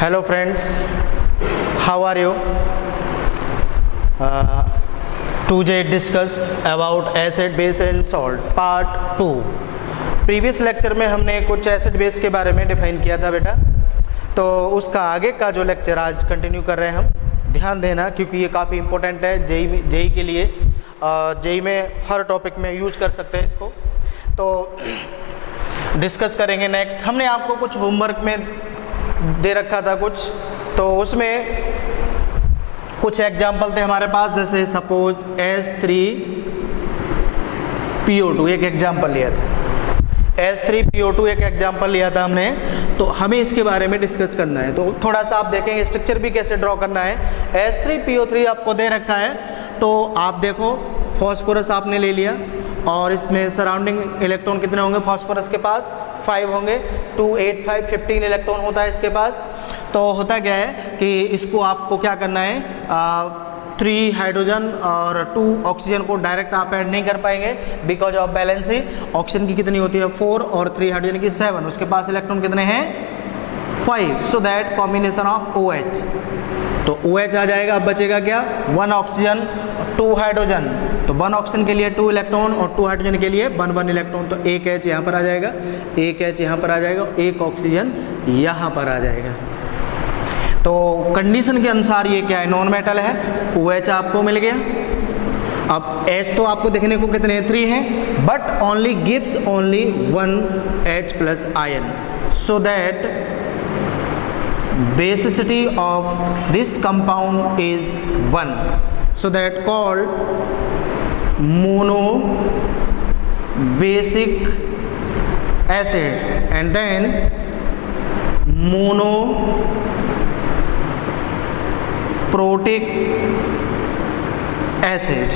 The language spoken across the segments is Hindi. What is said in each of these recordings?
Hello friends, how are you? Today discuss about acid base and salt part 2। Previous lecture में हमने कुछ एसिड बेस के बारे में डिफाइन किया था बेटा, तो उसका आगे का जो लेक्चर आज कंटिन्यू कर रहे हैं हम। ध्यान देना क्योंकि ये काफ़ी इंपॉर्टेंट है जेई के लिए। जेई में हर टॉपिक में यूज कर सकते हैं इसको, तो डिस्कस करेंगे। नेक्स्ट हमने आपको कुछ होमवर्क में दे रखा था कुछ, तो उसमें कुछ एग्जाम्पल थे हमारे पास, जैसे सपोज H3PO2 एक एग्जाम्पल लिया था। H3PO2 एक एग्जाम्पल लिया था हमने, तो हमें इसके बारे में डिस्कस करना है। तो थोड़ा सा आप देखेंगे स्ट्रक्चर भी कैसे ड्रॉ करना है। H3PO3 आपको दे रखा है, तो आप देखो फॉस्फोरस आपने ले लिया और इसमें सराउंडिंग इलेक्ट्रॉन कितने होंगे फॉस्फोरस के पास? 5 होंगे। 2 8 5 15 इलेक्ट्रॉन होता है इसके पास। तो होता क्या है कि इसको आपको क्या करना है, 3 हाइड्रोजन और 2 ऑक्सीजन को डायरेक्ट आप ऐड नहीं कर पाएंगे बिकॉज ऑफ बैलेंसी। ऑक्सीजन की कितनी होती है 4 और 3 हाइड्रोजन की 7, उसके पास इलेक्ट्रॉन कितने हैं 5, so that combination of OH। तो OH आ जाएगा। अब बचेगा क्या, 1 ऑक्सीजन 2 हाइड्रोजन, तो 1 ऑक्सीजन के लिए 2 इलेक्ट्रॉन और 2 हाइड्रोजन के लिए 1 इलेक्ट्रॉन। तो एक H यहाँ पर आ जाएगा, एक H यहाँ पर आ जाएगा, एक ऑक्सीजन यहाँ पर आ जाएगा। तो कंडीशन के अनुसार ये क्या है, नॉन मेटल है। OH आपको मिल गया। अब H तो आपको देखने को कितने 3 हैं, but only gives only 1 H plus ion, so that basicity of this compound is 1, so that called mono basic acid, and then mono protic acid।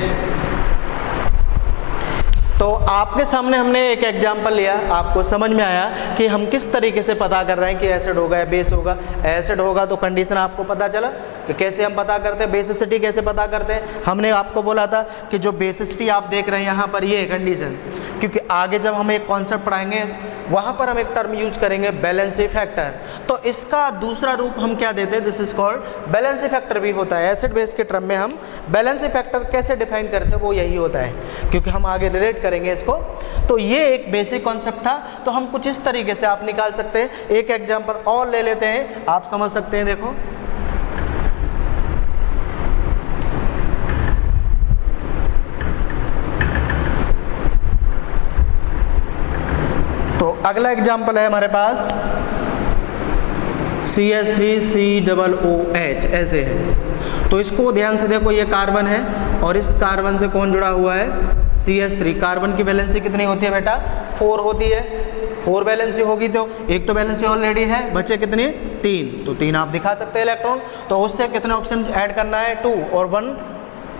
तो आपके सामने हमने एक एग्जाम्पल लिया, आपको समझ में आया कि हम किस तरीके से पता कर रहे हैं कि एसिड होगा या बेस होगा। एसिड होगा तो कंडीशन आपको पता चला कि कैसे हम पता करते हैं, बेसिसिटी कैसे पता करते हैं। हमने आपको बोला था कि जो बेसिसिटी आप देख रहे हैं यहाँ पर, ये है कंडीशन, क्योंकि आगे जब हम एक कॉन्सेप्ट पढ़ाएंगे वहाँ पर हम एक टर्म यूज करेंगे बैलेंसी फैक्टर। तो इसका दूसरा रूप हम क्या देते हैं, this is called valency factor भी होता है। एसिड बेस के टर्म में हम बैलेंसी फैक्टर कैसे डिफाइन करते हैं वो यही होता है, क्योंकि हम आगे रिलेट करेंगे इसको। तो ये एक बेसिक कॉन्सेप्ट था, तो हम कुछ इस तरीके से आप निकाल सकते हैं। एक एग्जांपल और ले लेते हैं, आप समझ सकते हैं। देखो तो अगला एग्जांपल है हमारे पास CH3COOH ऐसे है। तो इसको ध्यान से देखो, ये कार्बन है और इस कार्बन से कौन जुड़ा हुआ है, CH3। कार्बन की वैलेंसी कितनी होती है बेटा, 4 होती है। 4 वैलेंसी होगी, तो एक तो वैलेंसी ऑलरेडी है, बचे कितनी 3, तो 3 आप दिखा सकते हैं इलेक्ट्रॉन। तो उससे कितने ऑक्सीजन ऐड करना है 2 और 1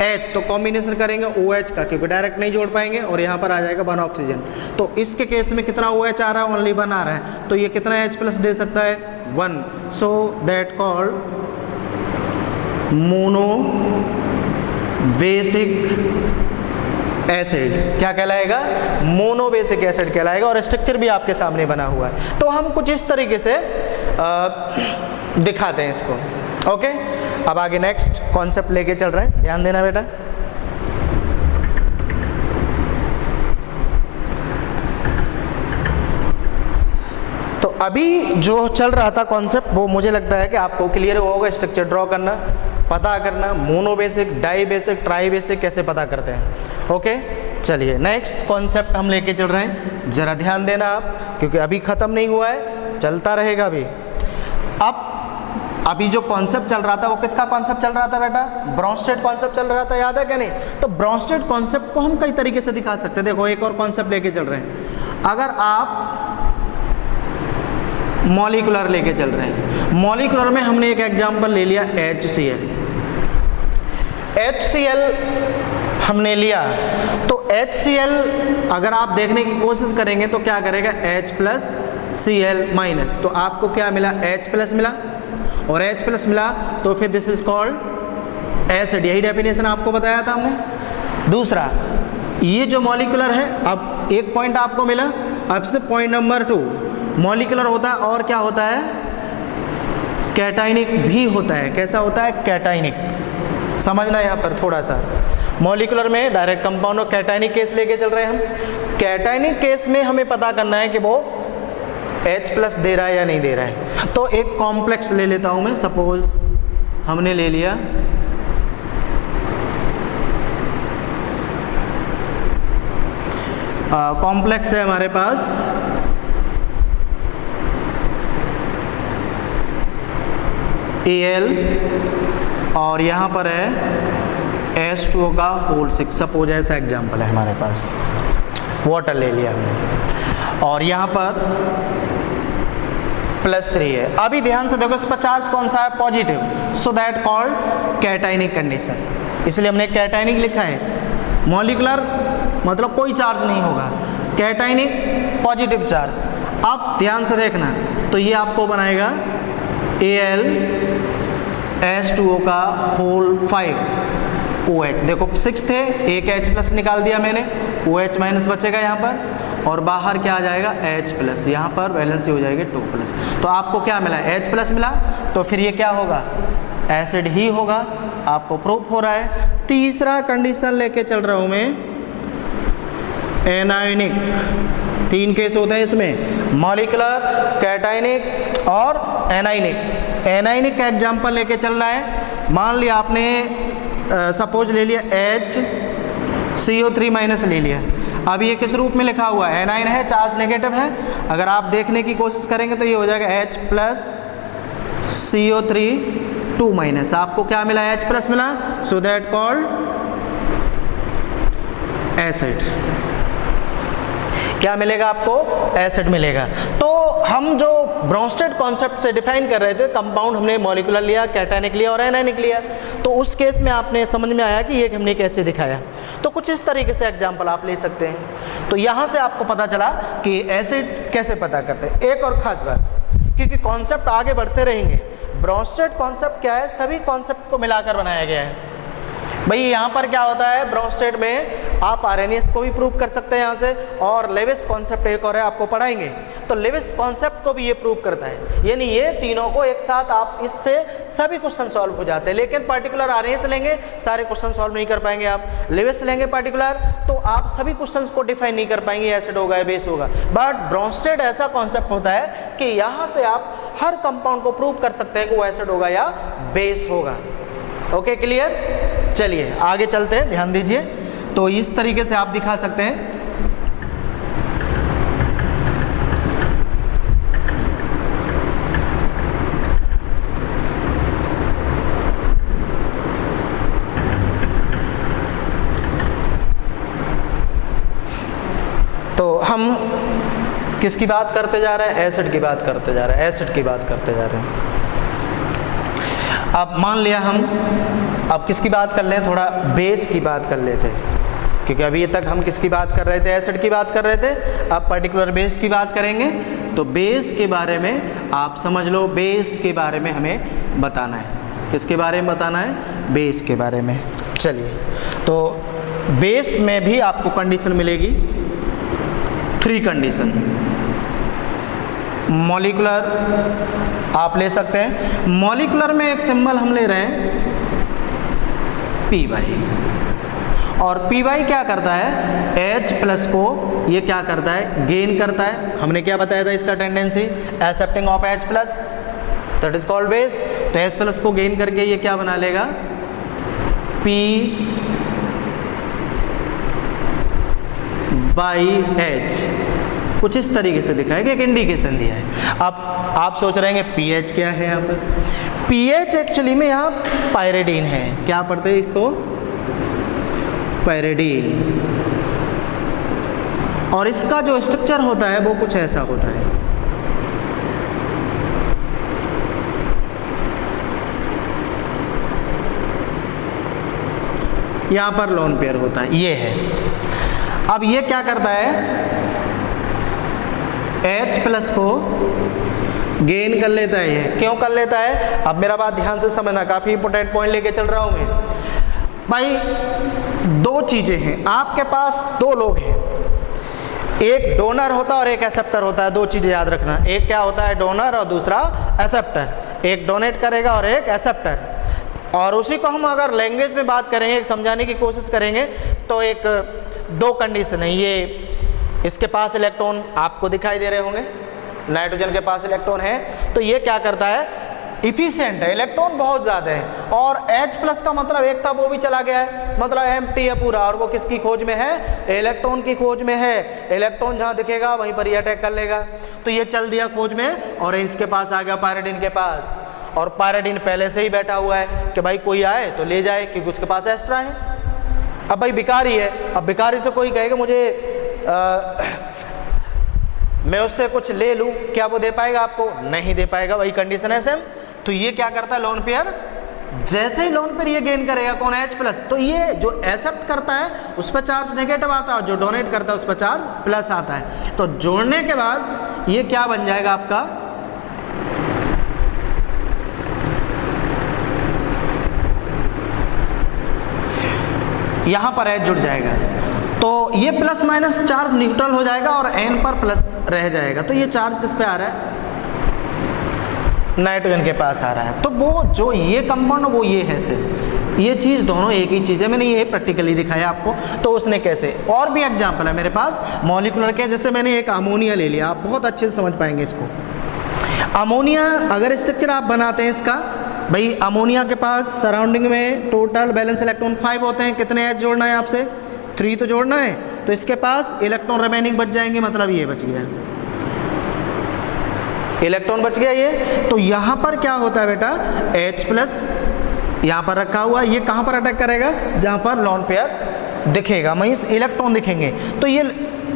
H, तो कॉम्बिनेशन करेंगे OH का, क्योंकि डायरेक्ट नहीं जोड़ पाएंगे, और यहाँ पर आ जाएगा 1 ऑक्सीजन। तो इसके केस में कितना OH आ रहा है, ओनली 1 आ रहा है, तो ये कितना H प्लस दे सकता है 1, so that called mono basic acid. क्या कहलाएगा, मोनो बेसिक एसिड कहलाएगा, और स्ट्रक्चर भी आपके सामने बना हुआ है। तो हम कुछ इस तरीके से दिखाते हैं इसको। ओके, अब आगे नेक्स्ट कॉन्सेप्ट लेके चल रहे हैं, ध्यान देना बेटा। तो अभी जो चल रहा था कॉन्सेप्ट, वो मुझे लगता है कि आपको क्लियर होगा। स्ट्रक्चर ड्रॉ करना, पता करना, monobasic, dibasic, tribasic कैसे पता करते हैं। ओके, चलिए नेक्स्ट कॉन्सेप्ट हम लेके चल रहे हैं, जरा ध्यान देना आप, क्योंकि अभी खत्म नहीं हुआ है, चलता रहेगा अभी। अब अभी जो कॉन्सेप्ट चल रहा था वो किसका कॉन्सेप्ट चल रहा था बेटा, ब्रॉन्स्टेड कॉन्सेप्ट चल रहा था, याद है क्या नहीं? तो ब्रॉन्स्टेड कॉन्सेप्ट को हम कई तरीके से दिखा सकते हैं। देखो एक और कॉन्सेप्ट लेके चल रहे हैं। अगर आप मॉलिक्यूलर लेके चल रहे हैं, मॉलिक्यूलर में हमने एक एग्जांपल ले लिया HCl। HCl हमने लिया, तो HCl अगर आप देखने की कोशिश करेंगे तो क्या करेगा, H प्लस Cl माइनस, तो आपको क्या मिला, H प्लस मिला, और H प्लस मिला, तो फिर दिस इज कॉल्ड एसिड। यही डेफिनेशन आपको बताया था हमने। दूसरा, ये जो मॉलिक्यूलर है, अब एक पॉइंट आपको मिला, अब से पॉइंट नंबर 2 मॉलिक्यूलर होता है और क्या होता है कैटाइनिक भी होता है। कैसा होता है? कैटाइनिक। समझना यहाँ पर थोड़ा सा, मॉलिक्यूलर में डायरेक्ट कंपाउंड और कैटाइनिक केस लेके चल रहे हैं हम। कैटाइनिक केस में हमें पता करना है कि वो H+ दे रहा है या नहीं दे रहा है। तो एक कॉम्प्लेक्स ले लेता हूं मैं, सपोज हमने ले लिया कॉम्प्लेक्स है हमारे पास Al और यहाँ पर है H2O का होल 6। सपोज ऐसा एग्जाम्पल है हमारे पास, वाटर ले लिया हमने और यहाँ पर +3 है। अभी ध्यान से देखो, इस पर चार्ज कौन सा है? Positive, so that called cationic condition, इसलिए हमने कैटाइनिक लिखा है। मॉलिक्यूलर मतलब कोई चार्ज नहीं होगा, कैटाइनिक पॉजिटिव चार्ज। अब ध्यान से देखना, तो ये आपको बनाएगा Al H2O का होल 5 OH। देखो 6 थे, एक H+ निकाल दिया मैंने, OH- बचेगा यहाँ पर और बाहर क्या आ जाएगा? H+। यहाँ पर वैलेंसी हो जाएगी 2+। तो आपको क्या मिला? H+ मिला। तो फिर ये क्या होगा? एसिड ही होगा, आपको प्रूफ हो रहा है। तीसरा कंडीशन लेके चल रहा हूँ मैं, एनायनिक। 3 केस होते हैं इसमें, मॉलिक्यूलर, कैटाइनिक और एनायनिक। एनायनिक का एग्जाम्पल लेके चलना है। मान लिया आपने सपोज ले लिया HCO3- ले लिया। अब ये किस रूप में लिखा हुआ है? एनाइन है, चार्ज नेगेटिव है। अगर आप देखने की कोशिश करेंगे तो ये हो जाएगा H+ CO3 2-। आपको क्या मिला? H+ मिला, सो दैट कॉल्ड एसिड। क्या मिलेगा आपको? एसिड मिलेगा। तो हम जो ब्रोंस्टेड कॉन्सेप्ट से डिफाइन कर रहे थे, कंपाउंड हमने मॉलिक्यूलर लिया, कैटाइनिक लिया और एनायनिक लिया, तो उस केस में आपने समझ में आया कि ये हमने कैसे दिखाया। तो कुछ इस तरीके से एग्जांपल आप ले सकते हैं। तो यहाँ से आपको पता चला कि एसिड कैसे पता करते हैं। एक और ख़ास बात, क्योंकि कॉन्सेप्ट आगे बढ़ते रहेंगे, ब्रोंस्टेड कॉन्सेप्ट क्या है? सभी कॉन्सेप्ट को मिलाकर बनाया गया है। भाई यहाँ पर क्या होता है? ब्रोंस्टेड में आप आर्हेनियस को भी प्रूव कर सकते हैं यहाँ से, और लेविस कॉन्सेप्ट एक और है, आपको पढ़ाएंगे। तो लेविस कॉन्सेप्ट को भी ये प्रूव करता है, यानी ये तीनों को एक साथ आप, इससे सभी क्वेश्चन सॉल्व हो जाते हैं। लेकिन पर्टिकुलर आर्हेनियस लेंगे, सारे क्वेश्चन सॉल्व नहीं कर पाएंगे आप। लेविस लेंगे पर्टिकुलर, तो आप सभी क्वेश्चन को डिफाइन नहीं कर पाएंगे, एसिड होगा या बेस होगा। बट ब्रोंस्टेड ऐसा कॉन्सेप्ट होता है कि यहाँ से आप हर कंपाउंड को प्रूव कर सकते हैं कि वो एसिड होगा या बेस होगा। Okay, clear? चलिए आगे चलते हैं, ध्यान दीजिए। तो इस तरीके से आप दिखा सकते हैं। तो हम किसकी बात करते जा रहे हैं? एसिड की बात करते जा रहे हैं, एसिड की बात करते जा रहे हैं। अब मान लिया हम, अब किसकी बात कर लें? थोड़ा बेस की बात कर लेते हैं, क्योंकि अभी तक हम किसकी बात कर रहे थे? एसिड की बात कर रहे थे। अब पर्टिकुलर बेस की बात करेंगे। तो बेस के बारे में आप समझ लो, बेस के बारे में हमें बताना है। किसके बारे में बताना है? बेस के बारे में। चलिए, तो बेस में भी आपको कंडीशन मिलेगी, 3 कंडीशन। मॉलिक्यूलर आप ले सकते हैं। मॉलिक्यूलर में एक सिंबल हम ले रहे हैं Py, और Py क्या करता है? H+ को ये क्या करता है? गेन करता है। हमने क्या बताया था इसका tendency? Accepting of H+, that is called base. तो H+ को गेन करके ये क्या बना लेगा? P/H। कुछ इस तरीके से दिखाएगा, एक इंडिकेशन दिया है। अब आप सोच रहे हैं pH क्या है यहाँ पर? pH एक्चुअली में यहाँ पायरिडीन है। क्या पढ़ते हैं इसको? पायरिडीन। और इसका जो स्ट्रक्चर होता है वो कुछ ऐसा होता है। यहाँ पर लोन पेयर होता है, ये है। अब ये क्या करता है? H+ को गेन कर लेता है। ये क्यों कर लेता है? अब मेरा बात ध्यान से समझना, काफ़ी इंपॉर्टेंट पॉइंट लेके चल रहा हूँ मैं। भाई 2 चीज़ें हैं, आपके पास 2 लोग हैं, एक डोनर होता है और एक एक्सेप्टर होता है। 2 चीज़ें याद रखना, एक क्या होता है? डोनर, और दूसरा एक्सेप्टर। एक डोनेट करेगा और एक एक्सेप्टर। और उसी को हम अगर लैंग्वेज में बात करेंगे, समझाने की कोशिश करेंगे, तो एक दो कंडीशन है। ये इसके पास इलेक्ट्रॉन आपको दिखाई दे रहे होंगे, नाइट्रोजन के पास इलेक्ट्रॉन है, तो ये क्या करता है, इफिशिएंट है, इलेक्ट्रॉन बहुत ज़्यादा है। और H+ का मतलब एक था वो भी चला गया है, मतलब एम्प्टी है पूरा, और वो किसकी खोज में है, इलेक्ट्रॉन की खोज में है। इलेक्ट्रॉन जहाँ दिखेगा वहीं पर ये अटैक कर लेगा, तो ये चल दिया खोज में और इसके पास आ गया पायरिडिन के पास। और पायरिडिन पहले से ही बैठा हुआ है कि भाई कोई आए तो ले जाए, क्योंकि उसके पास एक्स्ट्रा है। अब भाई भिखारी है, अब भिखारी से कोई कहेगा मुझे मैं उससे कुछ ले लूँ, क्या वो दे पाएगा आपको, नहीं दे पाएगा, वही कंडीशन है सेम। तो ये क्या करता है लोन पेयर, जैसे ही लोन पेयर ये गेन करेगा कौन, H+, तो ये जो एक्सेप्ट करता है उस पर चार्ज नेगेटिव आता है और जो डोनेट करता है उस पर चार्ज प्लस आता है। तो जोड़ने के बाद ये क्या बन जाएगा आपका, यहां पर H जुड़ जाएगा, तो ये प्लस माइनस चार्ज न्यूट्रल हो जाएगा और N पर प्लस रह जाएगा। तो ये चार्ज किस पे आ रहा है, नाइट्रोजन के पास आ रहा है। तो वो जो ये कंपाउंड वो ये है से, ये चीज़ दोनों एक ही चीज़ है, मैंने ये प्रैक्टिकली दिखाया आपको। तो उसने कैसे, और भी एग्जांपल है मेरे पास मॉलिक्यूलर के, जैसे मैंने एक अमोनिया ले लिया, आप बहुत अच्छे से समझ पाएंगे इसको। अमोनिया अगर स्ट्रक्चर आप बनाते हैं इसका, भाई अमोनिया के पास सराउंडिंग में टोटल बैलेंस इलेक्ट्रॉन 5 होते हैं, कितने H जोड़ना है आपसे, 3 तो जोड़ना है, तो इसके पास इलेक्ट्रॉन रिमेनिंग बच जाएंगे, मतलब ये बच गया, इलेक्ट्रॉन बच गया ये। तो यहाँ पर क्या होता है बेटा, H+ यहाँ पर रखा हुआ, ये कहाँ पर अटैक करेगा, जहाँ पर लोन पेयर दिखेगा, मींस इलेक्ट्रॉन दिखेंगे। तो ये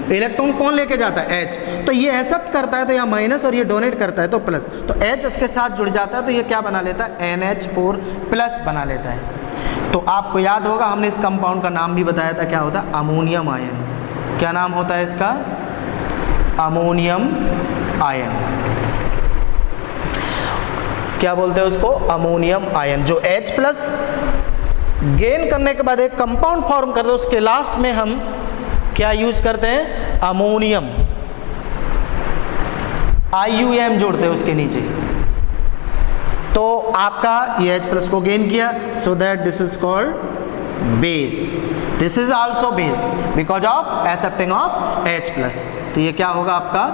इलेक्ट्रॉन कौन लेके जाता है, H, तो ये एक्सेप्ट करता है तो यहाँ माइनस, और ये डोनेट करता है तो प्लस, तो H इसके साथ जुड़ जाता है, तो ये क्या बना लेता है, NH4+ बना लेता है। तो आपको याद होगा हमने इस कंपाउंड का नाम भी बताया था, क्या होता है, अमोनियम आयन। क्या नाम होता है इसका, अमोनियम आयन, क्या बोलते हैं उसको, अमोनियम आयन। जो H+ गेन करने के बाद एक कंपाउंड फॉर्म करते हैं, उसके लास्ट में हम क्या यूज करते हैं, अमोनियम, IUM जोड़ते हैं उसके नीचे। तो आपका ये H+ को गेन किया, so that this is called base, this is also base because of accepting of H+। तो ये क्या होगा आपका,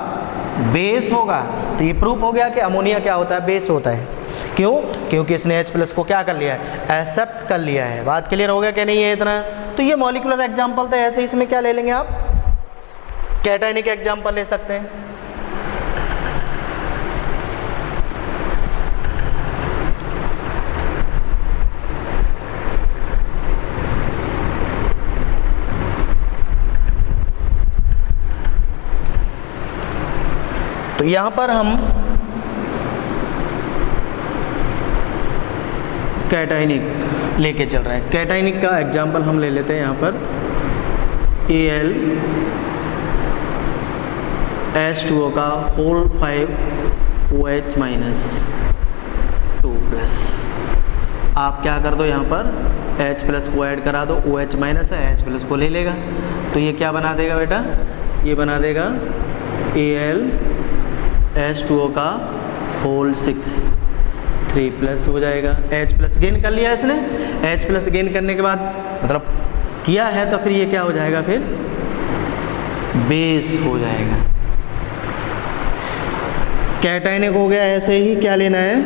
बेस होगा। तो ये प्रूफ हो गया कि अमोनिया क्या होता है, बेस होता है। क्यों, क्योंकि इसने H+ को क्या कर लिया है, एक्सेप्ट कर लिया है। बात क्लियर हो गया कि नहीं है इतना। तो ये मॉलिक्यूलर एग्जांपल था, ऐसे इसमें क्या ले लेंगे आप, कैटायनिक एग्जांपल ले सकते हैं। तो यहां पर हम कैटायनिक लेके चल रहे हैं। कैटायनिक का एग्जांपल हम ले लेते हैं यहाँ पर, Al H2O का होल 5 OH -2+। आप क्या कर दो, यहाँ पर H+ को ऐड करा दो, OH- है, H+ को ले लेगा, तो ये क्या बना देगा बेटा, ये बना देगा Al H2O का होल 6 3+ हो जाएगा। H+ गेन कर लिया इसने, H+ गेन करने के बाद मतलब किया है, तो फिर ये क्या हो जाएगा, फिर बेस हो जाएगा। कैटायनिक हो गया, ऐसे ही क्या लेना है,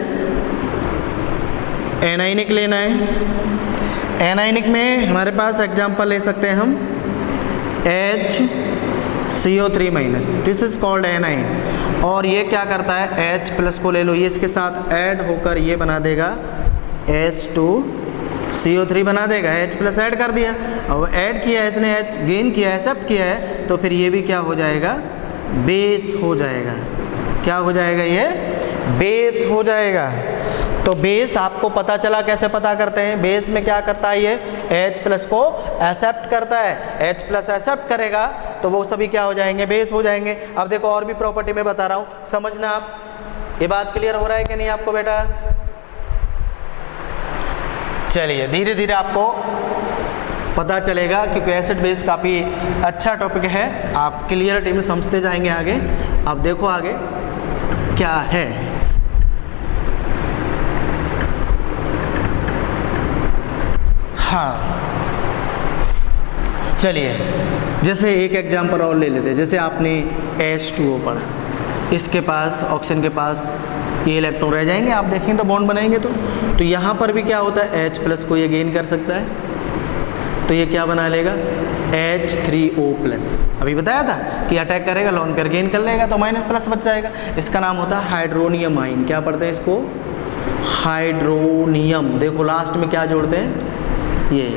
एनायनिक लेना है। एनायनिक में हमारे पास एग्जांपल ले सकते हैं हम, HCO3-, this is called A9. और ये क्या करता है, H+ को ले लो, ये इसके साथ ऐड होकर ये बना देगा H2CO3 बना देगा, H+ ऐड कर दिया, अब ऐड किया है इसने, H गेन किया है, एक्सेप्ट किया है, तो फिर ये भी क्या हो जाएगा, बेस हो जाएगा। क्या हो जाएगा, ये बेस हो जाएगा। तो बेस आपको पता चला, कैसे पता करते हैं, बेस में क्या करता है, ये H+ को एक्सेप्ट करता है, H+ एक्सेप्ट करेगा तो वो सभी क्या हो जाएंगे, बेस हो जाएंगे। अब देखो और भी प्रॉपर्टी में बता रहा हूँ, समझना आप, ये बात क्लियर हो रहा है कि नहीं आपको बेटा। चलिए धीरे धीरे आपको पता चलेगा, क्योंकि एसिड बेस काफ़ी अच्छा टॉपिक है, आप क्लियरिटी में समझते जाएंगे आगे। अब देखो आगे क्या है, हाँ चलिए, जैसे एक एग्जाम्पल और ले लेते हैं। जैसे आपने H2O पढ़ा, इसके पास ऑक्सीजन के पास ये इलेक्ट्रॉन रह जाएंगे, आप देखेंगे तो बॉन्ड बनाएंगे तो यहाँ पर भी क्या होता है, H+ को ये गेन कर सकता है, तो ये क्या बना लेगा, H3O+। अभी बताया था कि अटैक करेगा, लोन पेयर गेन कर लेगा तो माइनस बच जाएगा। इसका नाम होता है हाइड्रोनियम आयन। क्या पढ़ते हैं इसको, हाइड्रोनियम। देखो लास्ट में क्या जोड़ते हैं, ये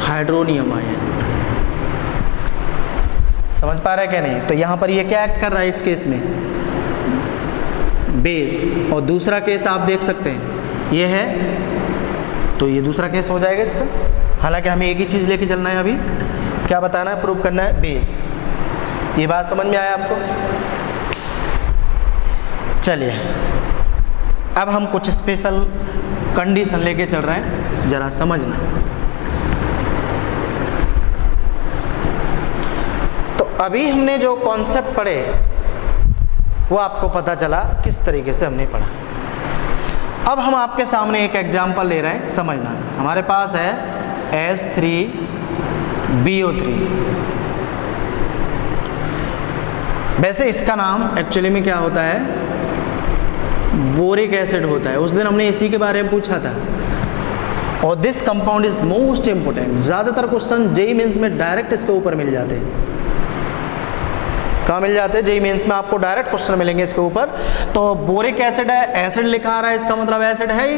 हाइड्रोनियम आयन। समझ पा रहे हैं क्या नहीं। तो यहाँ पर ये क्या एक्ट कर रहा है इस केस में, बेस। और दूसरा केस आप देख सकते हैं ये है, तो ये दूसरा केस हो जाएगा इसका। हालांकि हमें एक ही चीज़ लेके चलना है, अभी क्या बताना है, प्रूव करना है बेस। ये बात समझ में आया आपको। चलिए अब हम कुछ स्पेशल कंडीशन लेके चल रहे हैं, जरा समझना। तो अभी हमने जो कॉन्सेप्ट पढ़े वो आपको पता चला किस तरीके से हमने पढ़ा। अब हम आपके सामने एक एग्जांपल ले रहे हैं, समझना। हमारे पास है H3BO3। वैसे इसका नाम एक्चुअली में क्या होता है, बोरिक एसिड होता है। उस दिन हमने इसी के बारे में पूछा था। और this compound is most important. ज़्यादातर क्वेश्चन जेईई मेंस में डायरेक्ट इसके ऊपर मिल जाते हैं। कहाँ मिल जाते हैं, जेईई मेंस में आपको डायरेक्ट क्वेश्चन मिलेंगे इसके ऊपर। तो बोरिक एसिड है, एसिड लिखा आ रहा है, इसका मतलब एसिड है ही,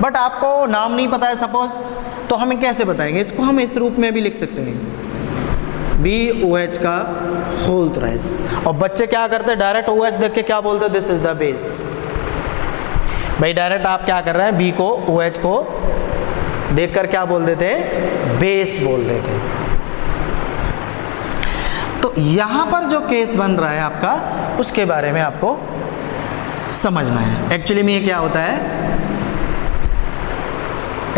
बट आपको नाम नहीं पता है सपोज, तो हमें कैसे बताएंगे इसको। हम इस रूप में भी लिख सकते हैं, BOH का होल थ्राइस। और बच्चे क्या करते हैं, डायरेक्ट OH देख के क्या बोलते हैं, दिस इज द बेस। भाई डायरेक्ट आप क्या कर रहे हैं, B को OH को देखकर क्या बोल देते हैं, बेस बोल देते हैं। तो यहां पर जो केस बन रहा है आपका, उसके बारे में आपको समझना है। एक्चुअली में ये क्या होता है,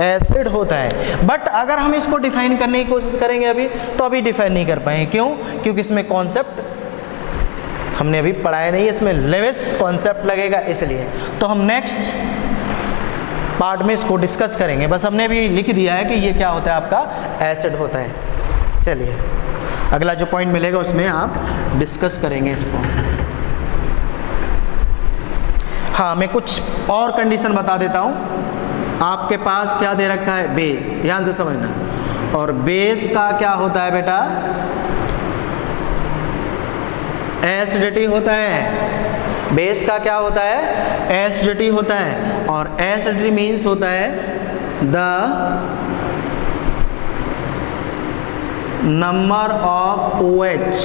एसिड होता है। बट अगर हम इसको डिफाइन करने की कोशिश करेंगे अभी, तो अभी डिफाइन नहीं कर पाएंगे। क्यों, क्योंकि इसमें कॉन्सेप्ट हमने अभी पढ़ाया नहीं, इसमें लेविस कॉन्सेप्ट लगेगा इसलिए। तो हम नेक्स्ट पार्ट में इसको डिस्कस करेंगे। बस हमने अभी लिख दिया है कि ये क्या होता है, आपका एसिड होता है। चलिए अगला जो पॉइंट मिलेगा उसमें आप डिस्कस करेंगे इसको। हाँ, मैं कुछ और कंडीशन बता देता हूँ। आपके पास क्या दे रखा है, बेस, ध्यान से समझना। और बेस का क्या होता है बेटा, एसिडिटी होता है। बेस का क्या होता है, एसिडिटी होता है। और एसिडिटी मीन्स होता है the number of OH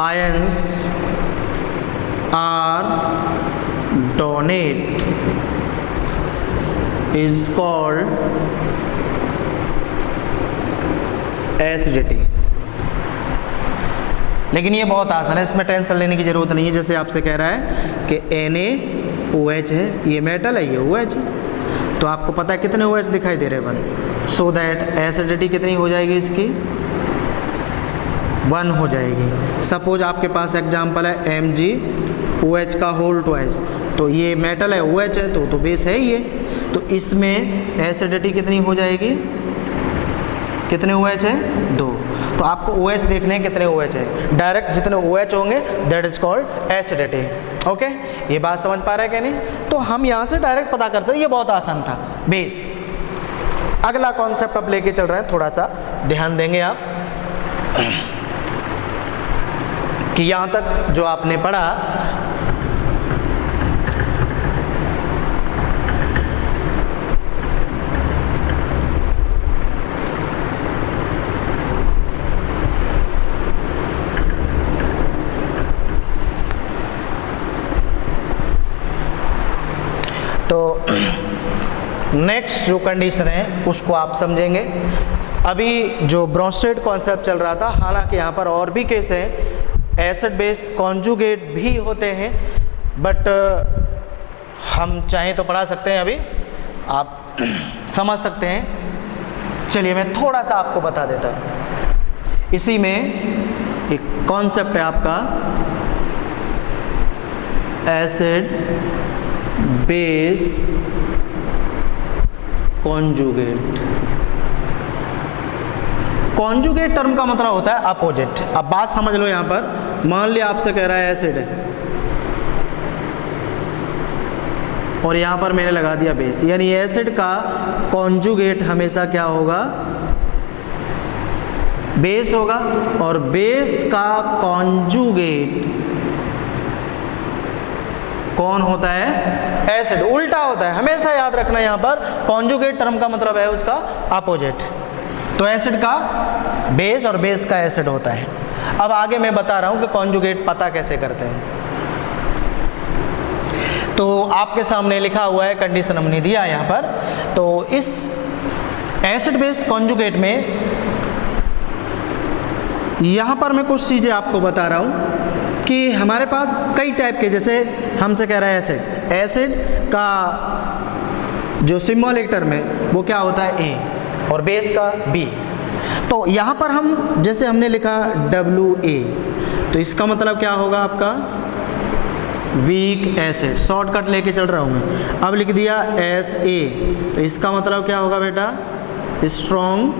ions are donate is called acidity। लेकिन ये बहुत आसान है, इसमें टेंशन लेने की जरूरत नहीं है। जैसे आपसे कह रहा है कि NaOH है, ये मेटल है, ये OH है, तो आपको पता है कितने OH दिखाई दे रहे हैं, 1। सो दैट एसिडिटी कितनी हो जाएगी इसकी, 1 हो जाएगी। सपोज आपके पास एग्जाम्पल है MgOH का होल ट्वाइस, तो ये मेटल है, OH है, तो बेस है ये। तो इसमें एसिडिटी कितनी हो जाएगी, कितने OH है, 2। तो आपको OH देखने हैं कितने OH है, डायरेक्ट जितने OH होंगे that is called acidity. Okay, ये बात समझ पा रहे हैं कि नहीं। तो हम यहाँ से डायरेक्ट पता कर सकते, ये बहुत आसान था, बेस। अगला कॉन्सेप्ट अब लेके चल रहे हैं, थोड़ा सा ध्यान देंगे आप कि यहाँ तक जो आपने पढ़ा नेक्स्ट जो कंडीशन है उसको आप समझेंगे। अभी जो ब्रोंस्टेड कॉन्सेप्ट चल रहा था, हालांकि यहाँ पर और भी केस हैं, एसिड बेस कॉन्जुगेट भी होते हैं, बट हम चाहें तो पढ़ा सकते हैं, अभी आप समझ सकते हैं। चलिए मैं थोड़ा सा आपको बता देता हूँ। इसी में एक कॉन्सेप्ट है आपका acid base conjugate. Conjugate term का मतलब होता है अपोजिट। अब बात समझ लो, यहां पर मान लिया आपसे कह रहा है एसिड है और यहां पर मैंने लगा दिया बेस, यानी एसिड का कॉन्जुगेट हमेशा क्या होगा, बेस होगा, और बेस का कॉन्जुगेट कौन होता है, एसिड। उल्टा होता है, हमेशा याद रखना। यहां पर कॉन्जुगेट टर्म का मतलब है उसका अपोजिट। तो एसिड का बेस और बेस का एसिड होता है। अब आगे मैं बता रहा हूं कि कॉन्जुगेट पता कैसे करते हैं। तो आपके सामने लिखा हुआ है, कंडीशन हमने दिया यहां पर। तो इस एसिड बेस कॉन्जुगेट में यहां पर मैं कुछ चीजें आपको बता रहा हूं कि हमारे पास कई टाइप के, जैसे हमसे कह रहा है एसिड, एसिड का जो सिंबॉलिक टर्म है वो क्या होता है ए, और बेस का बी। तो यहाँ पर हम जैसे हमने लिखा WA, तो इसका मतलब क्या होगा आपका वीक एसिड, शॉर्टकट लेके चल रहा हूँ मैं। अब लिख दिया SA, तो इसका मतलब क्या होगा बेटा, स्ट्रॉन्ग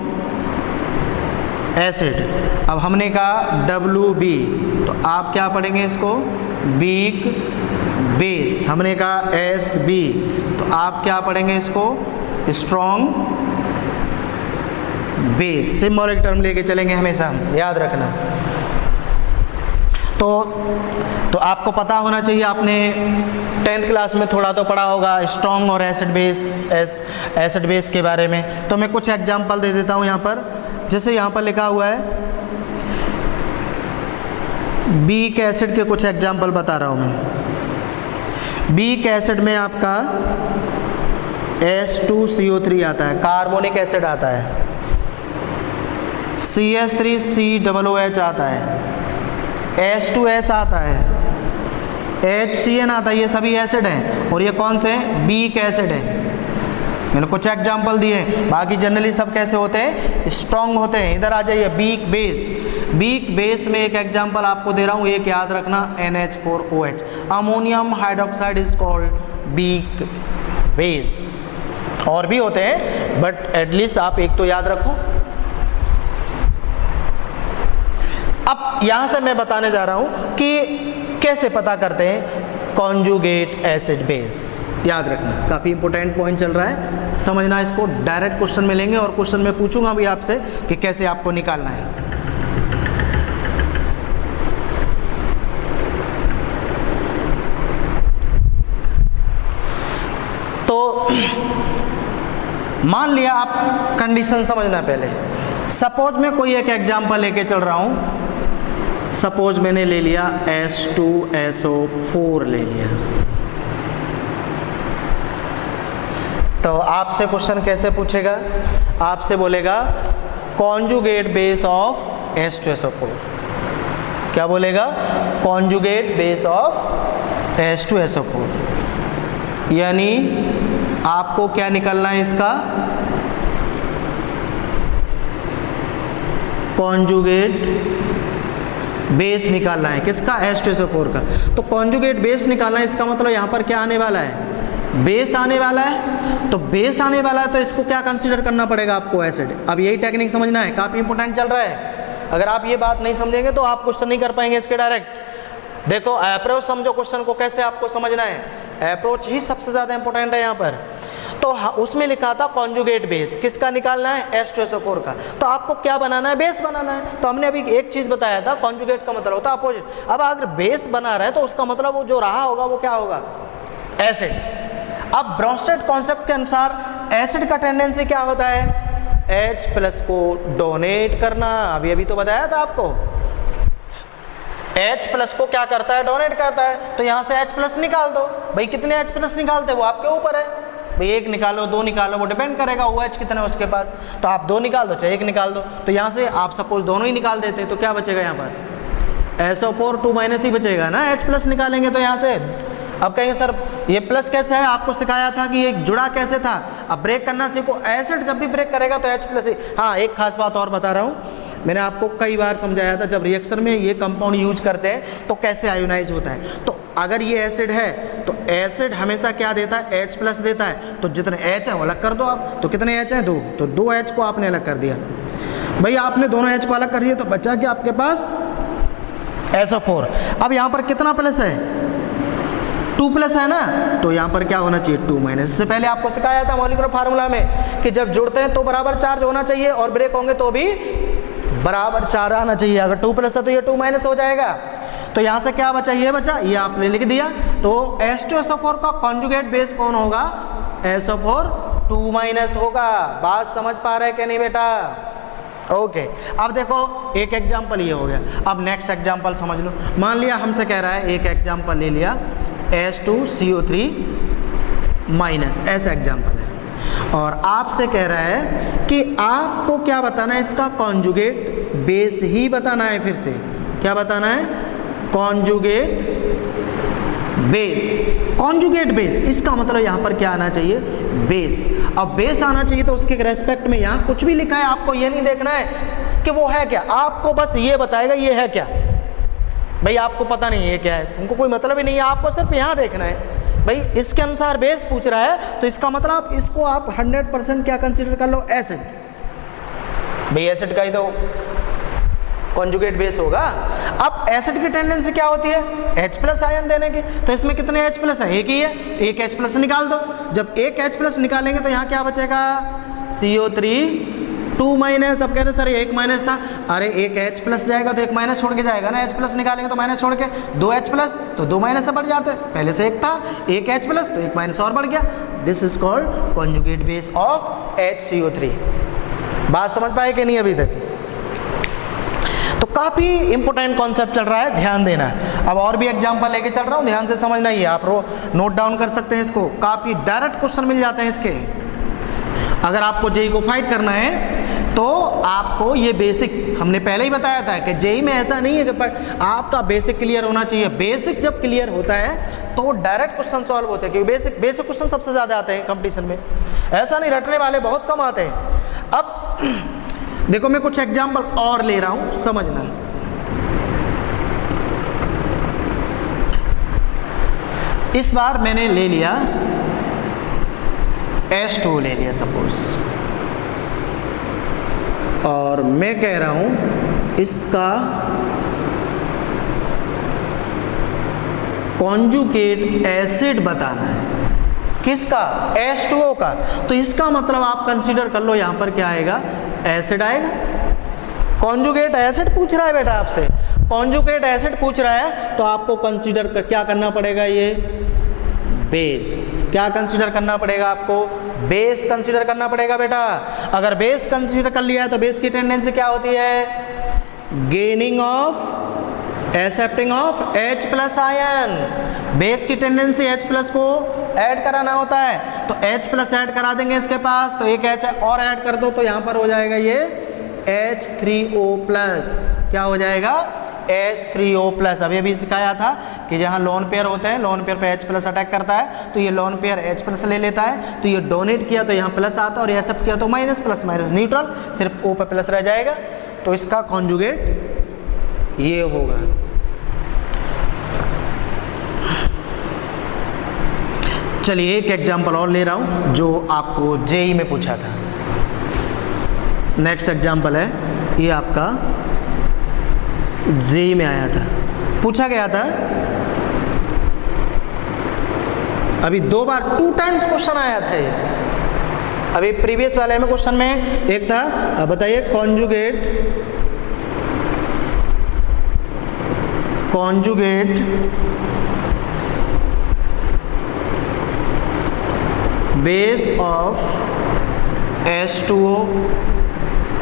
एसिड। अब हमने कहा WB, तो आप क्या पढ़ेंगे इसको, वीक बेस। हमने कहा SB, तो आप क्या पढ़ेंगे इसको, स्ट्रॉन्ग बेस। सिंबॉलिक टर्म लेके चलेंगे हमेशा, याद रखना। तो आपको पता होना चाहिए, आपने 10th क्लास में थोड़ा तो पढ़ा होगा स्ट्रॉन्ग और एसिड बेस के बारे में। तो मैं कुछ एग्जांपल दे देता हूँ यहाँ पर। जैसे यहाँ पर लिखा हुआ है वीक एसिड के कुछ एग्जांपल बता रहा हूँ मैं। वीक एसिड में आपका H2CO3 आता है, कार्बोनिक एसिड आता है, CH3COOH आता है, H2S आता है, HCN आता है। ये सभी एसिड हैं और ये कौन से हैं, वीक एसिड है। मैंने कुछ एग्जांपल दिए हैं, बाकी जनरली सब कैसे होते हैं, स्ट्रॉन्ग होते हैं। इधर आ जाइए, वीक बेस। वीक बेस में एक एग्जांपल आपको दे रहा हूँ, एक याद रखना, NH4OH, ammonium hydroxide is called weak base. और भी होते हैं बट एटलीस्ट आप एक तो याद रखो। अब यहां से मैं बताने जा रहा हूं कि कैसे पता करते हैं कॉन्जुगेट एसिड बेस। याद रखना, काफी इंपॉर्टेंट पॉइंट चल रहा है, समझना इसको। डायरेक्ट क्वेश्चन मिलेंगे और क्वेश्चन में पूछूंगा भी आपसे कि कैसे आपको निकालना है। तो मान लिया, आप कंडीशन समझना पहले। सपोज मैं कोई एक एग्जांपल लेके चल रहा हूं। सपोज मैंने ले लिया H2SO4 ले लिया। तो आपसे क्वेश्चन कैसे पूछेगा, आपसे बोलेगा कॉन्जुगेट बेस ऑफ H2SO4। क्या बोलेगा, कॉन्जुगेट बेस ऑफ H2SO4। यानी आपको क्या निकलना है, इसका कॉन्जुगेट बेस निकालना है। किसका, H2SO4 का। तो कॉन्जुगेट बेस निकालना है, इसका मतलब यहाँ पर क्या आने वाला है, बेस आने वाला है। तो बेस आने वाला है तो इसको क्या कंसीडर करना पड़ेगा आपको, एसिड। अब यही टेक्निक समझना है, काफी इंपॉर्टेंट चल रहा है। अगर आप ये बात नहीं समझेंगे तो आप क्वेश्चन नहीं कर पाएंगे इसके डायरेक्ट। देखो अप्रोच समझो क्वेश्चन को, कैसे आपको समझना है, अप्रोच ही सबसे ज्यादा इंपॉर्टेंट है यहाँ पर। तो उसमें लिखा था कॉन्जुगेट बेस, किसका निकालना है, H2SO4 का। तो आपको क्या बनाना है, बेस बनाना है। तो हमने अभी एक चीज बताया था, कॉन्जुगेट का मतलब होता है अपोजिट। अब अगर बेस बना रहा है तो उसका मतलब वो जो रहा होगा वो क्या होगा, एसिड। अब ब्रोंस्टेड कॉन्सेप्ट के अनुसार एसिड का टेंडेंसी क्या होता है, H+ को डोनेट करना। अभी तो बताया था आपको, H+ को क्या करता है, डोनेट करता है। तो यहाँ से H+ निकाल दो भाई, कितने H+ निकालते हैं वो आपके ऊपर है भाई, एक निकालो दो निकालो, वो डिपेंड करेगा OH कितना है उसके पास। तो आप दो निकाल दो चाहे एक निकाल दो। तो यहाँ से आप सपोज दोनों ही निकाल देते तो क्या बचेगा यहाँ पर, SO4 2- ही बचेगा ना, H+ निकालेंगे तो यहाँ से। अब कहेंगे सर ये प्लस कैसे है, आपको सिखाया था कि ये जुड़ा कैसे था। अब ब्रेक करना सीखो, एसिड जब भी ब्रेक करेगा तो H+ ही। हाँ, एक खास बात और बता रहा हूँ, मैंने आपको कई बार समझाया था, जब रिएक्शन में ये कंपाउंड यूज करते हैं तो कैसे आयोनाइज होता है। तो अगर ये एसिड है तो एसिड हमेशा क्या देता है, H प्लस देता है, तो जितने H है वो अलग कर दो आप। तो कितने H हैं, 2, तो 2 H को आपने अलग कर दिया। भाई आपने दोनों H को अलग कर दिया तो बचा क्या आपके पास, SO4। अब यहाँ पर कितना प्लस है, 2 प्लस है ना, तो यहाँ पर क्या होना चाहिए, 2 माइनस। इससे पहले आपको सिखाया था मॉलिक्यूलर फार्मूला में कि जब जुड़ते हैं तो बराबर चार्ज होना चाहिए और ब्रेक होंगे तो भी बराबर चार्ज आना चाहिए। अगर 2 प्लस है तो ये 2 माइनस हो जाएगा। तो यहाँ से क्या बचा, ये बचा, ये आपने लिख दिया। तो H2SO4 का कॉन्जुगेट बेस कौन होगा, SO4 2 माइनस होगा। बात समझ पा रहे कि नहीं बेटा? ओके अब देखो एक एग्जाम्पल ये हो गया। अब नेक्स्ट एग्जाम्पल समझ लो। मान लिया हमसे कह रहा है, एक एग्जाम्पल ले लिया H2CO3 माइनस, ऐसा एग्जाम्पल है, और आपसे कह रहा है कि आपको क्या बताना है, इसका कॉन्जुगेट बेस ही बताना है। फिर से क्या बताना है, कॉन्जुगेट बेस। कॉन्जुगेट बेस इसका मतलब यहाँ पर क्या आना चाहिए, बेस। अब बेस आना चाहिए तो उसके रेस्पेक्ट में यहाँ कुछ भी लिखा है आपको ये नहीं देखना है कि वो है क्या, आपको बस ये बताएगा ये है क्या। भाई आपको पता नहीं है क्या है, उनको कोई मतलब ही नहीं है, आपको सिर्फ यहाँ देखना है। भाई इसके अनुसार बेस पूछ रहा है तो इसका मतलब इसको आप 100% क्या कंसीडर कर लो, एसिड। भाई एसिड का ही तो कॉन्जुगेट बेस होगा। अब एसिड की टेंडेंसी क्या होती है, H प्लस आयन देने की, तो इसमें कितने H प्लस है, एक ही है, एक H प्लस निकाल दो। जब एक H प्लस निकालेंगे तो यहाँ क्या बचेगा, CO3 2 माइनस। अब कह रहे सर एक माइनस था, अरे एक H प्लस जाएगा तो एक माइनस छोड़ के जाएगा ना, H प्लस निकालेंगे तो माइनस छोड़ के, 2 H प्लस तो 2 माइनस से बढ़ जाते, पहले से एक था, एक H प्लस तो एक माइनस और बढ़ गया। This is called conjugate base of HCO3। बात समझ पाए कि नहीं अभी तक? तो काफ़ी इंपॉर्टेंट कॉन्सेप्ट चल रहा है, ध्यान देना है। अब और भी एग्जांपल लेके चल रहा हूँ, ध्यान से समझना ही है। आप नोट डाउन कर सकते हैं इसको, काफ़ी डायरेक्ट क्वेश्चन मिल जाते हैं इसके। अगर आपको जेई को फाइट करना है तो आपको ये बेसिक, हमने पहले ही बताया था कि जेई में ऐसा नहीं है कि आपका बेसिक क्लियर होना चाहिए। बेसिक जब क्लियर होता है तो डायरेक्ट क्वेश्चन सॉल्व होते हैं, क्योंकि बेसिक क्वेश्चन सबसे ज़्यादा आते हैं कंपटीशन में। ऐसा नहीं, रटने वाले बहुत कम आते हैं। अब देखो मैं कुछ एग्जाम्पल और ले रहा हूं, समझना। इस बार मैंने ले लिया H2 ले लिया सपोज, और मैं कह रहा हूं इसका कॉन्जुगेट एसिड बताना है। किसका, H2O का। तो इसका मतलब आप कंसीडर कर लो यहां पर क्या आएगा, एसिड आएगा। कॉन्जुगेट एसिड पूछ रहा है बेटा आपसे, कॉन्जुगेट एसिड पूछ रहा है तो आपको कंसीडर क्या करना पड़ेगा, ये बेस। क्या कंसीडर करना पड़ेगा आपको, बेस कंसीडर करना पड़ेगा बेटा। अगर बेस कंसीडर कर लिया है तो बेस की टेंडेंसी क्या होती है, gaining of, accepting of H plus ion. Base की टेंडेंसी H प्लस को ऐड कराना होता है, तो H प्लस ऐड करा देंगे इसके पास, तो एक H और ऐड कर दो तो यहाँ पर हो जाएगा ये H3O प्लस। क्या हो जाएगा, H3O प्लस। अभी अभी सिखाया था कि जहाँ लोन पेयर होते हैं, लोन पेयर पे H प्लस अटैक करता है तो ये लोन पेयर H प्लस ले लेता है, तो ये डोनेट किया तो यहाँ प्लस आता है और ये एक्सेप्ट किया तो माइनस, प्लस माइनस न्यूट्रल, सिर्फ O पे प्लस रह जाएगा। तो इसका कॉन्जुगेट ये होगा। चलिए एक एग्जाम्पल और ले रहा हूं जो आपको जेई में पूछा था। नेक्स्ट एग्जाम्पल है, ये आपका जेई में आया था, पूछा गया था। अभी 2 बार 2 टाइम्स क्वेश्चन आया था ये। अभी प्रीवियस वाले में क्वेश्चन में एक था, बताइए conjugate base of H2O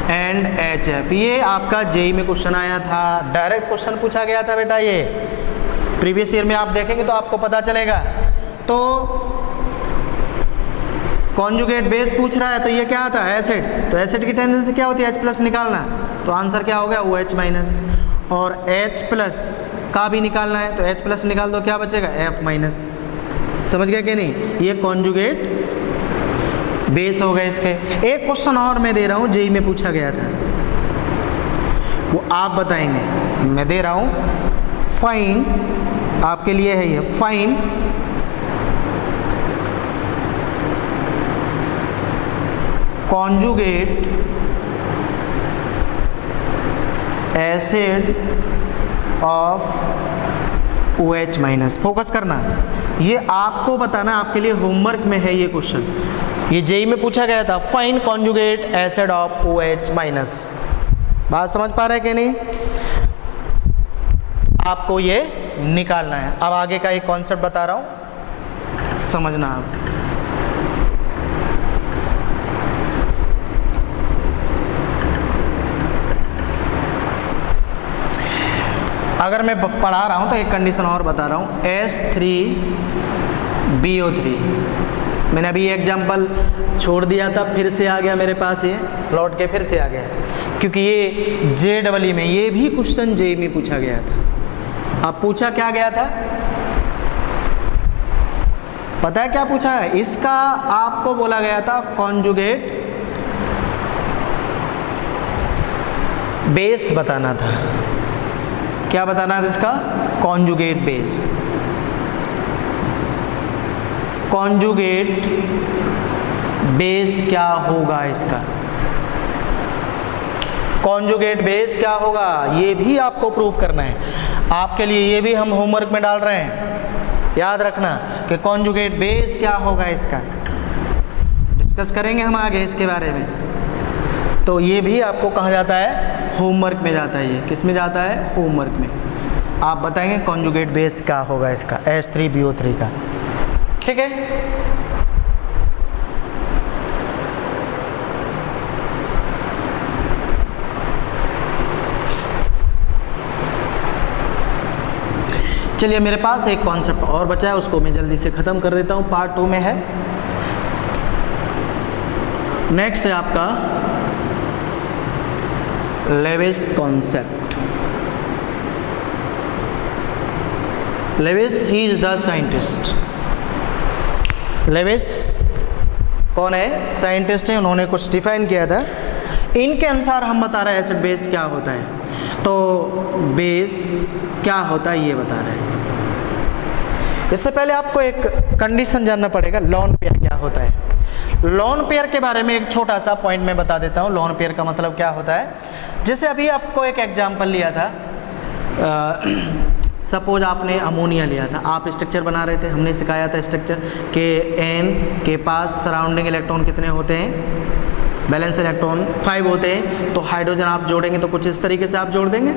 and HF। ये आपका जेई में क्वेश्चन आया था, डायरेक्ट क्वेश्चन पूछा गया था बेटा। ये प्रीवियस ईयर में आप देखेंगे तो आपको पता चलेगा। तो कॉन्जुगेट बेस पूछ रहा है तो ये क्या आता है, एसिड। तो एसिड की टेंडेंसी क्या होती है, H प्लस निकालना, तो आंसर क्या हो गया, OH माइनस। और H प्लस का भी निकालना है तो H प्लस निकाल दो, क्या बचेगा, F माइनस। समझ गया कि नहीं, ये कॉन्जुगेट बेस हो गए इसके। एक क्वेश्चन और मैं दे रहा हूँ, जेई में पूछा गया था, वो आप बताएंगे। मैं दे रहा हूँ, फाइंड आपके लिए है ये, find conjugate acid of OH minus. Focus करना, ये आपको बताना, आपके लिए होमवर्क में है ये क्वेश्चन, ये जेई में पूछा गया था। Find conjugate acid of OH minus. बात समझ पा रहे हैं कि नहीं? आपको ये निकालना है। अब आगे का एक कॉन्सेप्ट बता रहा हूं, समझना आप। अगर मैं पढ़ा रहा हूं तो एक कंडीशन और बता रहा हूं, H3BO3। मैंने अभी एग्जाम्पल छोड़ दिया था, फिर से आ गया मेरे पास, ये लौट के फिर से आ गया, क्योंकि ये JEE में ये भी क्वेश्चन जेई में पूछा गया था। अब पूछा क्या गया था, पता है क्या पूछा है? इसका आपको बोला गया था कॉन्जुगेट बेस बताना था। क्या बताना था इसका? Conjugate base. कॉन्जुगेट बेस क्या होगा इसका? कॉन्जुगेट बेस क्या होगा, ये भी आपको प्रूव करना है। आपके लिए ये भी हम होमवर्क में डाल रहे हैं, याद रखना कि कॉन्जुगेट बेस क्या होगा इसका। डिस्कस करेंगे हम आगे इसके बारे में। तो ये भी आपको कहाँ जाता है? होमवर्क में जाता है। ये किस में जाता है? होमवर्क में। आप बताएंगे कॉन्जुगेट बेस क्या होगा इसका, H3BO3 का। ठीक है, चलिए मेरे पास एक कॉन्सेप्ट और बचा है, उसको मैं जल्दी से ख़त्म कर देता हूँ, पार्ट 2 में है। नेक्स्ट है आपका Lewis concept. Lewis he is the scientist. Lewis कौन है? साइंटिस्ट है, उन्होंने कुछ डिफाइन किया था। इनके अनुसार हम बता रहे हैं एसिड बेस क्या होता है। तो बेस क्या होता है ये बता रहे हैं। इससे पहले आपको एक कंडीशन जानना पड़ेगा, लॉन पेयर क्या होता है। लॉन पेयर के बारे में एक छोटा सा पॉइंट मैं बता देता हूँ। लॉन पेयर का मतलब क्या होता है, जैसे अभी आपको एक एग्जांपल लिया था, सपोज आपने अमोनिया लिया था, आप स्ट्रक्चर बना रहे थे, हमने सिखाया था स्ट्रक्चर के N के पास सराउंडिंग इलेक्ट्रॉन कितने होते हैं? बैलेंस इलेक्ट्रॉन 5 होते हैं। तो हाइड्रोजन आप जोड़ेंगे तो कुछ इस तरीके से आप जोड़ देंगे।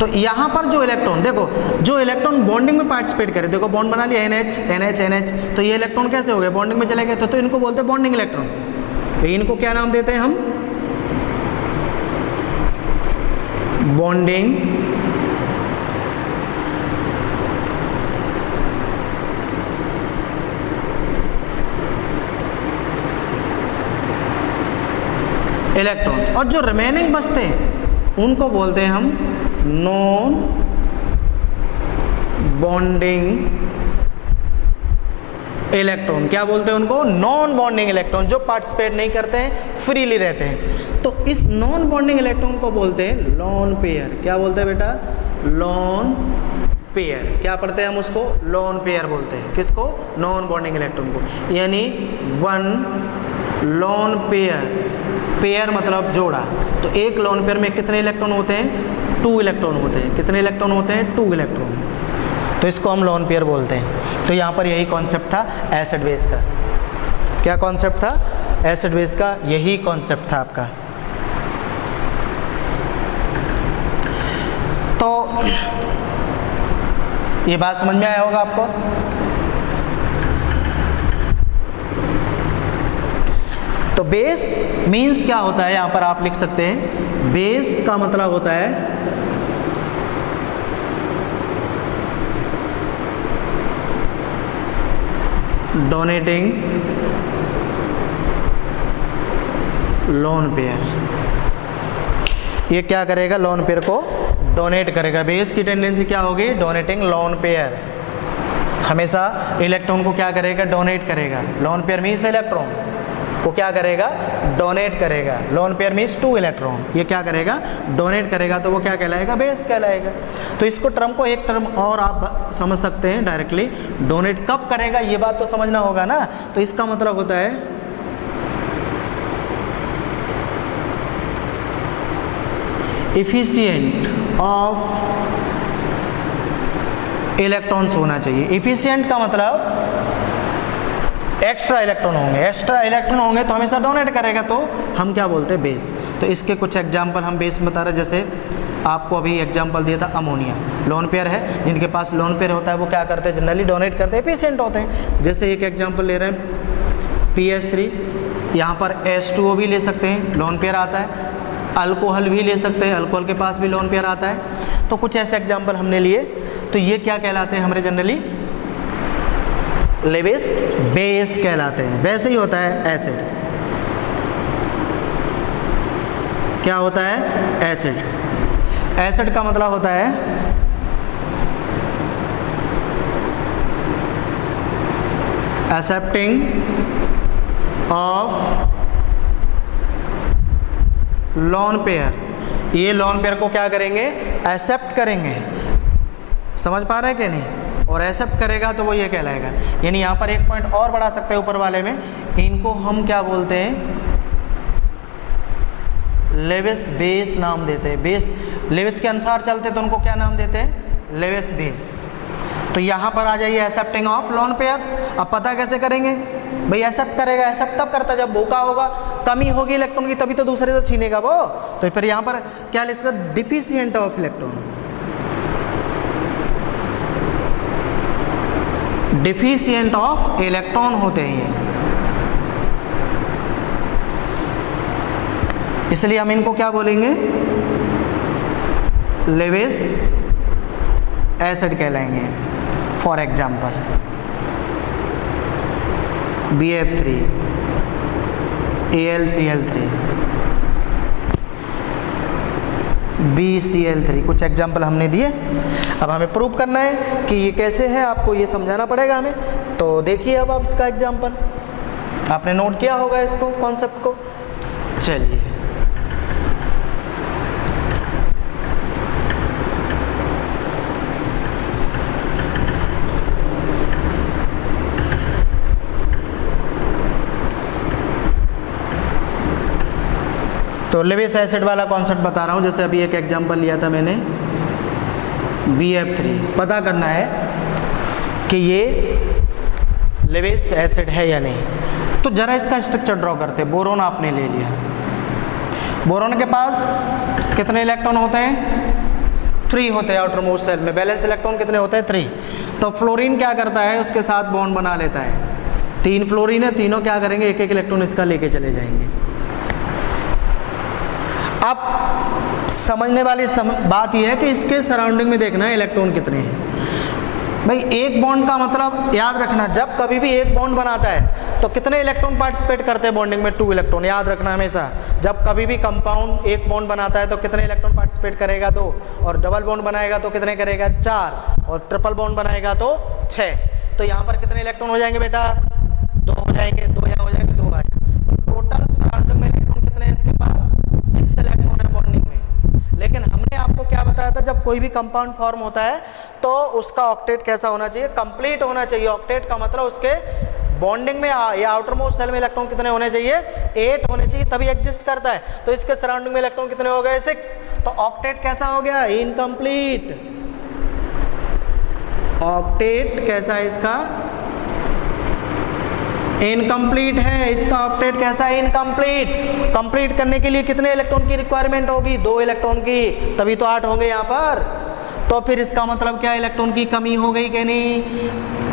तो यहाँ पर जो इलेक्ट्रॉन, देखो जो इलेक्ट्रॉन बॉन्डिंग में पार्टिसिपेट करे, देखो बॉन्ड बना लिया NH NH NH, तो ये इलेक्ट्रॉन कैसे हो गए? बॉन्डिंग में चले गए। तो इनको बोलते हैं बॉन्डिंग इलेक्ट्रॉन। तो इनको क्या नाम देते हैं हम? Bonding electrons. और जो रिमेनिंग बचते हैं उनको बोलते हैं हम नॉन बॉन्डिंग इलेक्ट्रॉन। क्या बोलते हैं उनको? नॉन बॉन्डिंग इलेक्ट्रॉन, जो पार्टिसिपेट नहीं करते हैं, फ्रीली रहते हैं। तो इस नॉन बॉन्डिंग इलेक्ट्रॉन को बोलते हैं लॉन पेयर। क्या बोलते हैं बेटा? Lone pair. क्या पढ़ते हैं हम उसको? लॉन पेयर बोलते हैं। किसको? नॉन बॉन्डिंग इलेक्ट्रॉन को। यानी वन लॉन पेयर, पेयर मतलब जोड़ा। तो एक लॉन पेयर में कितने इलेक्ट्रॉन होते हैं? 2 इलेक्ट्रॉन होते हैं। कितने इलेक्ट्रॉन होते हैं? 2 इलेक्ट्रॉन। तो इसको हम लॉन पेयर बोलते हैं। तो यहाँ पर यही कॉन्सेप्ट था एसिड बेस का। क्या कॉन्सेप्ट था? एसिड बेस का यही कॉन्सेप्ट था आपका। तो ये बात समझ में आया होगा आपको। तो बेस मीन्स क्या होता है, यहाँ पर आप लिख सकते हैं, बेस का मतलब होता है डोनेटिंग लोन पेयर। ये क्या करेगा? लोन पेयर को डोनेट करेगा। बेस की टेंडेंसी क्या होगी? Donating lone pair. हमेशा इलेक्ट्रॉन को क्या करेगा? डोनेट करेगा। Lone pair means electron. वो क्या करेगा, डोनेट करेगा। लोन पेयर मीन्स 2 इलेक्ट्रॉन, ये क्या करेगा, डोनेट करेगा, तो वो क्या कहलाएगा, बेस कहलाएगा। तो इसको टर्म को एक टर्म और आप समझ सकते हैं डायरेक्टली, डोनेट कब करेगा ये बात तो समझना होगा ना। तो इसका मतलब होता है इफिशिएंट ऑफ इलेक्ट्रॉन्स होना चाहिए। इफिशिएंट का मतलब एक्स्ट्रा इलेक्ट्रॉन होंगे, एक्स्ट्रा इलेक्ट्रॉन होंगे तो हमेशा डोनेट करेगा, तो हम क्या बोलते हैं, बेस। तो इसके कुछ एग्जांपल हम बेस में बता रहे, जैसे आपको अभी एग्जांपल दिया था अमोनिया, लोन पेयर है, जिनके पास लोन पेयर होता है वो क्या करते हैं, जनरली डोनेट करते हैं, एफिशिएंट होते हैं। जैसे एक एग्जांपल ले रहे हैं PH3, यहाँ पर H2O भी ले सकते हैं, लोन पेयर आता है, अल्कोहल भी ले सकते हैं, अल्कोहल के पास भी लोन पेयर आता है। तो कुछ ऐसे एग्जांपल हमने लिए, तो ये क्या कहलाते हैं हमारे जनरली, लेविस बेस कहलाते हैं। वैसे ही होता है एसिड, क्या होता है, एसिड। एसिड का मतलब होता है एक्सेप्टिंग ऑफ लोन पेयर। ये लोन पेयर को क्या करेंगे, एक्सेप्ट करेंगे, समझ पा रहे हैं कि नहीं, और एक्सेप्ट करेगा तो वो ये कहलाएगा। यानी यहाँ पर एक पॉइंट और बढ़ा सकते हैं ऊपर वाले में, इनको हम क्या बोलते हैं, लेविस बेस नाम देते हैं। बेस लेविस के अनुसार चलते तो उनको क्या नाम देते हैं, लेविस बेस। तो यहाँ पर आ जाइए एक्सेप्टिंग ऑफ लोन पेयर। अब पता कैसे करेंगे भाई, एक्सेप्ट करेगा, एक्सेप्ट तब करता जब भूखा होगा, कमी होगी इलेक्ट्रॉन की, तभी तो दूसरे से छीनेगा वो। तो फिर यहाँ पर क्या लिखता है, deficient of electron, deficient of electron होते हैं ये, इसलिए हम इनको क्या बोलेंगे, लेविस एसिड कहलाएंगे। For example BF3, AlCl3, BCl3, कुछ एग्जाम्पल हमने दिए। अब हमें प्रूव करना है कि ये कैसे है, आपको ये समझाना पड़ेगा हमें। तो देखिए अब आप इसका एग्जाम्पल, आपने नोट किया होगा इसको, कॉन्सेप्ट को। चलिए तो लेविस एसिड वाला कॉन्सेप्ट बता रहा हूँ। जैसे अभी एक एग्जांपल लिया था मैंने BF3, पता करना है कि ये लेविस एसिड है या नहीं। तो जरा इसका स्ट्रक्चर ड्रॉ करते हैं। बोरोन आपने ले लिया, बोरोन के पास कितने इलेक्ट्रॉन होते हैं, 3 होते हैं आउटर मोस्ट सेल में। बैलेंस इलेक्ट्रॉन कितने होते हैं, 3। तो फ्लोरीन क्या करता है, उसके साथ बॉन्ड बना लेता है। 3 फ्लोरीन है, तीनों क्या करेंगे, एक एक इलेक्ट्रॉन इसका लेके चले जाएंगे। अब समझने वाली बात यह है कि इसके सराउंडिंग में देखना है इलेक्ट्रॉन कितने हैं। भाई एक बॉन्ड का मतलब याद रखना, जब कभी भी एक बॉन्ड बनाता है तो कितने इलेक्ट्रॉन पार्टिसिपेट करते हैं बॉन्डिंग में, 2 इलेक्ट्रॉन। याद रखना हमेशा, जब कभी भी कंपाउंड एक बॉन्ड बनाता है तो कितने इलेक्ट्रॉन पार्टिसिपेट करेगा, 2। और डबल बॉन्ड बनाएगा तो कितने करेगा, 4। और ट्रिपल बॉन्ड बनाएगा तो 6। तो यहाँ पर कितने इलेक्ट्रॉन हो जाएंगे बेटा, 2 हो जाएंगे, 2 यहाँ हो जाएंगे, 2 आ जाएंगे। टोटल सराउंडिंग में इलेक्ट्रॉन कितने हैं इसके पास, 6 इलेक्ट्रॉन है बॉन्डिंग में। लेकिन हमने आपको क्या बताया था, जब कोई भी कंपाउंड फॉर्म होता है तो उसका ऑक्टेट कैसा होना चाहिए, कंप्लीट होना चाहिए। ऑक्टेट का मतलब उसके बॉन्डिंग में या आउटर मोस्ट सेल में इलेक्ट्रॉन कितने होने चाहिए, 8 होने चाहिए, तभी एग्जिस्ट करता है। तो इसके सराउंडिंग में इलेक्ट्रॉन कितने हो गए, 6। तो ऑक्टेट कैसा हो गया, इनकम्प्लीट। ऑक्टेट कैसा है इसका, इनकम्प्लीट है इसका ऑक्टेट। कैसा है, इनकम्प्लीट। कंप्लीट करने के लिए कितने इलेक्ट्रॉन की रिक्वायरमेंट होगी, 2 इलेक्ट्रॉन की, तभी तो 8 होंगे यहाँ पर। तो फिर इसका मतलब क्या, इलेक्ट्रॉन की कमी हो गई कि नहीं,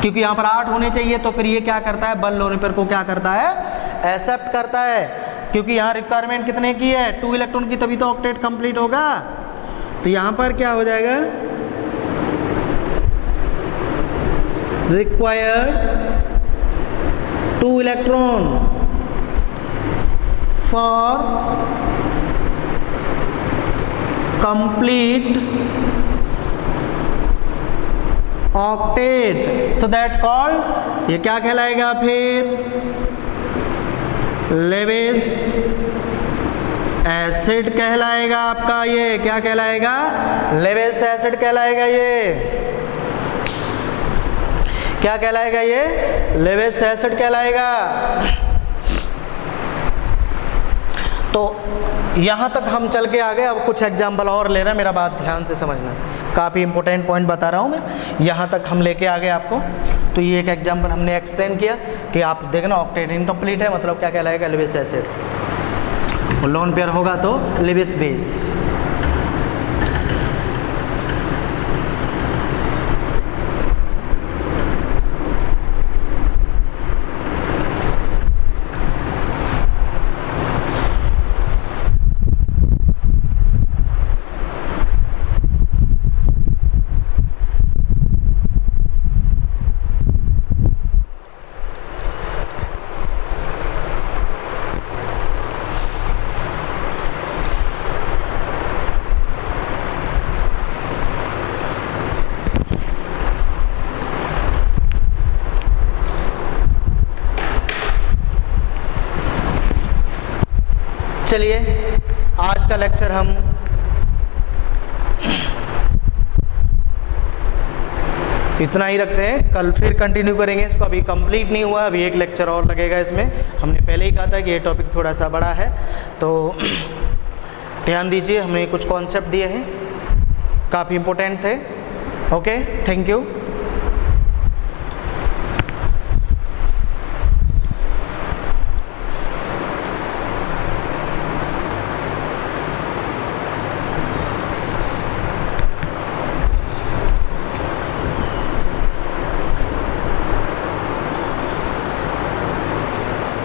क्योंकि यहाँ पर 8 होने चाहिए। तो फिर ये क्या करता है, बल लोन पेयर को क्या करता है, एक्सेप्ट करता है, क्योंकि यहाँ रिक्वायरमेंट कितने की है, 2 इलेक्ट्रॉन की, तभी तो ऑक्टेट कंप्लीट होगा। तो यहाँ पर क्या हो जाएगा, required 2 electron for complete octet, so that called, ये क्या कहलाएगा फिर, लेविस एसिड कहलाएगा आपका, ये क्या कहलाएगा? लेविस एसिड कहलाएगा। ये क्या कहलाएगा? ये लेविस एसिड कहलाएगा। तो यहाँ तक हम चल के आ गए। अब कुछ एग्जाम्पल और ले रहे हैं, मेरा बात ध्यान से समझना, काफ़ी इंपॉर्टेंट पॉइंट बता रहा हूँ मैं। यहाँ तक हम लेके आ गए आपको। तो ये एक एग्जाम्पल हमने एक्सप्लेन किया कि आप देखना ऑक्टेट इनकम्प्लीट है, मतलब क्या कहलाएगा? Lewis acid. लोन पेयर होगा तो लेविस बेस। चलिए आज का लेक्चर हम इतना ही रखते हैं, कल फिर कंटिन्यू करेंगे इसको। अभी कंप्लीट नहीं हुआ, अभी एक लेक्चर और लगेगा इसमें। हमने पहले ही कहा था कि ये टॉपिक थोड़ा सा बड़ा है, तो ध्यान दीजिए। हमने कुछ कॉन्सेप्ट दिए हैं, काफ़ी इम्पोर्टेंट थे। Okay, thank you.